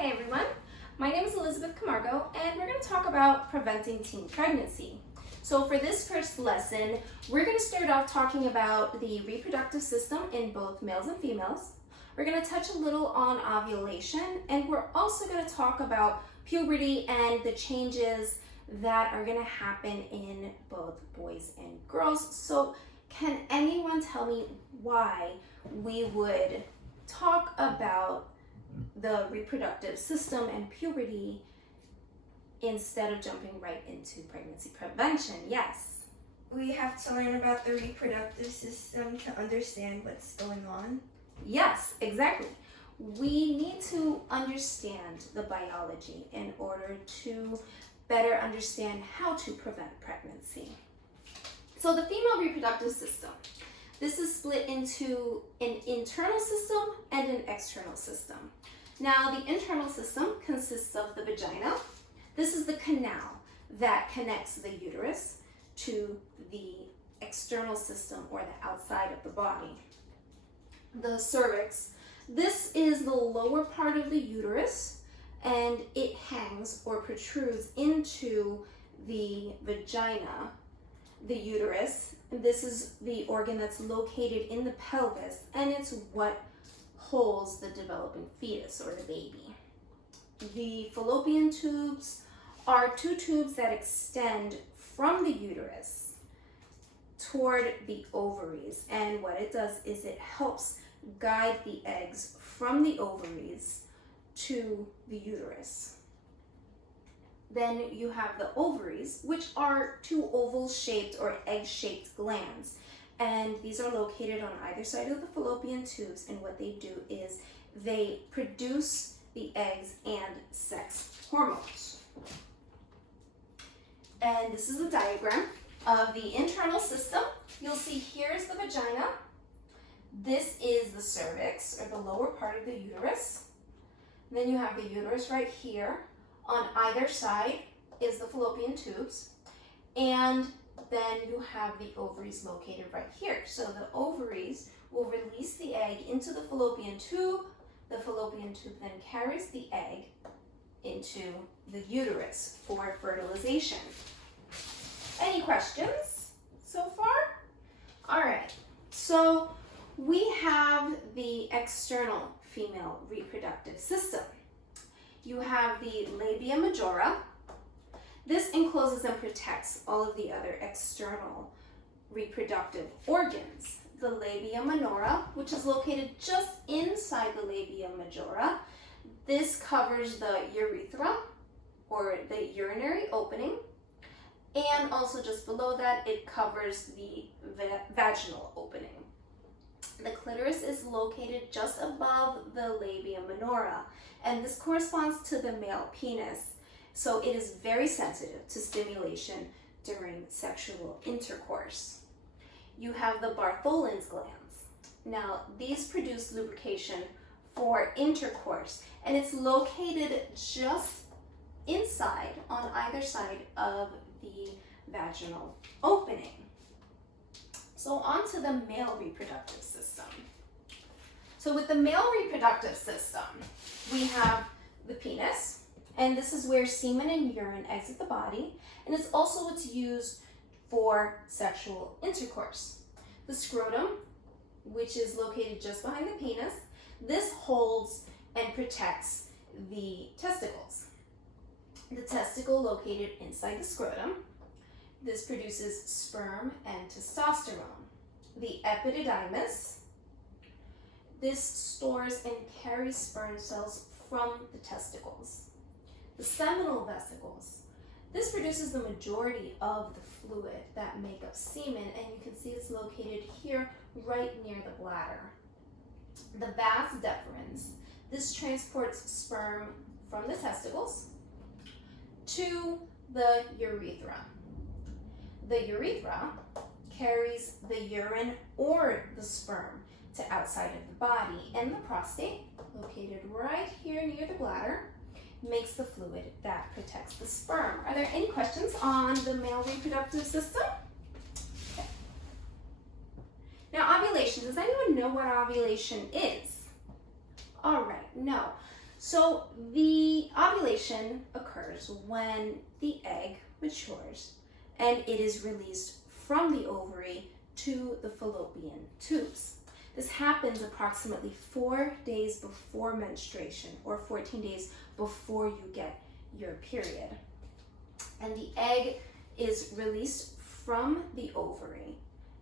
Hey everyone, my name is Elizabeth Camargo and we're going to talk about preventing teen pregnancy. So for this first lesson, we're going to start off talking about the reproductive system in both males and females. We're going to touch a little on ovulation, and we're also going to talk about puberty and the changes that are going to happen in both boys and girls. So can anyone tell me why we would talk about the reproductive system and puberty instead of jumping right into pregnancy prevention? Yes. We have to learn about the reproductive system to understand what's going on. Yes, exactly. We need to understand the biology in order to better understand how to prevent pregnancy. So the female reproductive system, this is split into an internal system and an external system. Now, the internal system consists of the vagina. This is the canal that connects the uterus to the external system, or the outside of the body. The cervix, this is the lower part of the uterus, and it hangs or protrudes into the vagina, the uterus. This is the organ that's located in the pelvis, and it's what holds the developing fetus or the baby. The fallopian tubes are two tubes that extend from the uterus toward the ovaries, and what it does is it helps guide the eggs from the ovaries to the uterus. Then you have the ovaries, which are two oval-shaped or egg-shaped glands, and these are located on either side of the fallopian tubes, and what they do is they produce the eggs and sex hormones. And this is a diagram of the internal system. You'll see here's the vagina. This is the cervix, or the lower part of the uterus. Then you have the uterus right here. On either side is the fallopian tubes, and then you have the ovaries located right here. So the ovaries will release the egg into the fallopian tube. The fallopian tube then carries the egg into the uterus for fertilization. Any questions so far? All right, so we have the external female reproductive system. You have the labia majora. This encloses and protects all of the other external reproductive organs. The labia minora, which is located just inside the labia majora, this covers the urethra, or the urinary opening, and also just below that it covers the vaginal opening. The clitoris is located just above the labia minora, and this corresponds to the male penis, so it is very sensitive to stimulation during sexual intercourse. You have the Bartholin's glands. Now, these produce lubrication for intercourse, and it's located just inside on either side of the vaginal opening. So on to the male reproductive system. So with the male reproductive system, we have the penis, and this is where semen and urine exit the body, and it's also what's used for sexual intercourse. The scrotum, which is located just behind the penis, this holds and protects the testicles. The testicle located inside the scrotum. This produces sperm and testosterone. The epididymis, this stores and carries sperm cells from the testicles. The seminal vesicles, this produces the majority of the fluid that make up semen, and you can see it's located here right near the bladder. The vas deferens, this transports sperm from the testicles to the urethra. The urethra carries the urine or the sperm to outside of the body, and the prostate, located right here near the bladder, makes the fluid that protects the sperm. Are there any questions on the male reproductive system? Okay. Now, ovulation. Does anyone know what ovulation is? All right, no. So the ovulation occurs when the egg matures and it is released from the ovary to the fallopian tubes. This happens approximately 4 days before menstruation, or 14 days before you get your period. And the egg is released from the ovary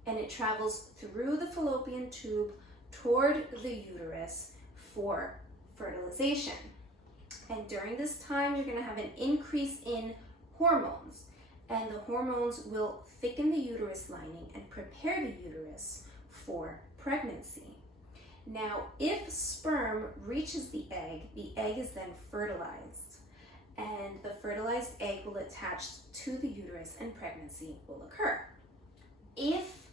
and it travels through the fallopian tube toward the uterus for fertilization. And during this time, you're going to have an increase in hormones, and the hormones will thicken the uterus lining and prepare the uterus for pregnancy. Now, if sperm reaches the egg is then fertilized, and the fertilized egg will attach to the uterus and pregnancy will occur. If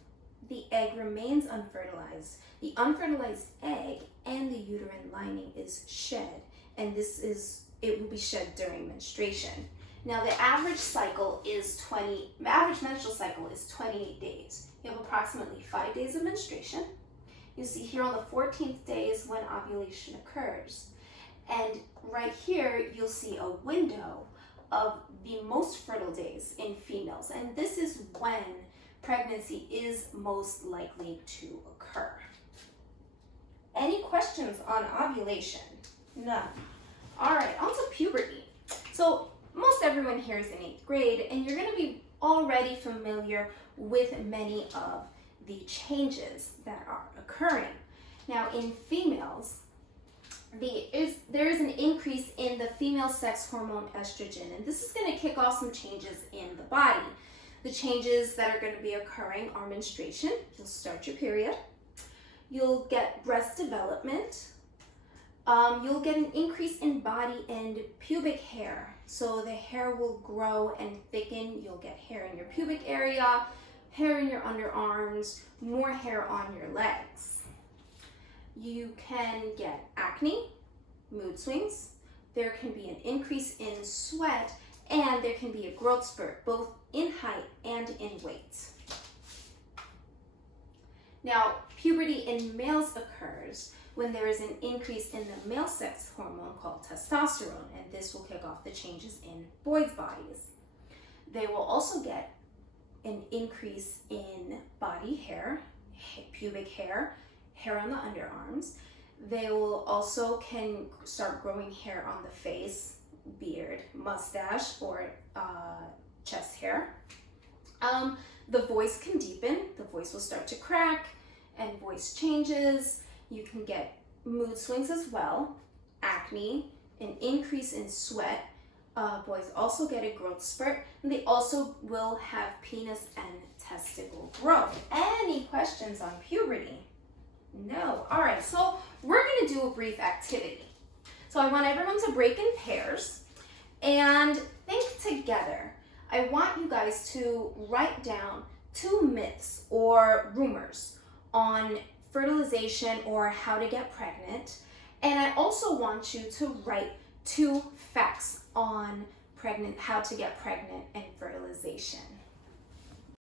the egg remains unfertilized, the unfertilized egg and the uterine lining is shed, and it will be shed during menstruation. Now, the average menstrual cycle is 28 days. You have approximately 5 days of menstruation. You see here on the 14th day is when ovulation occurs. And right here, you'll see a window of the most fertile days in females. And this is when pregnancy is most likely to occur. Any questions on ovulation? None. All right, on to puberty. So most everyone here is in 8th grade, and you're going to be already familiar with many of the changes that are occurring. Now, in females, there is an increase in the female sex hormone estrogen, and this is going to kick off some changes in the body. The changes that are going to be occurring are menstruation. You'll start your period. You'll get breast development. You'll get an increase in body and pubic hair. So the hair will grow and thicken. You'll get hair in your pubic area, hair in your underarms, more hair on your legs. You can get acne, mood swings. There can be an increase in sweat, and there can be a growth spurt, both in height and in weight. Now, puberty in males occurs when there is an increase in the male sex hormone called testosterone, and this will kick off the changes in boys' bodies. They will also get an increase in body hair, pubic hair, hair on the underarms. They will also can start growing hair on the face, beard, mustache, or chest hair. The voice can deepen. The voice will start to crack, and voice changes. You can get mood swings as well, acne, an increase in sweat. Boys also get a growth spurt, and they also will have penis and testicle growth. Any questions on puberty? No. All right, so we're going to do a brief activity. So I want everyone to break in pairs and think together. I want you guys to write down 2 myths or rumors on fertilization or how to get pregnant. And I also want you to write 2 facts on how to get pregnant and fertilization.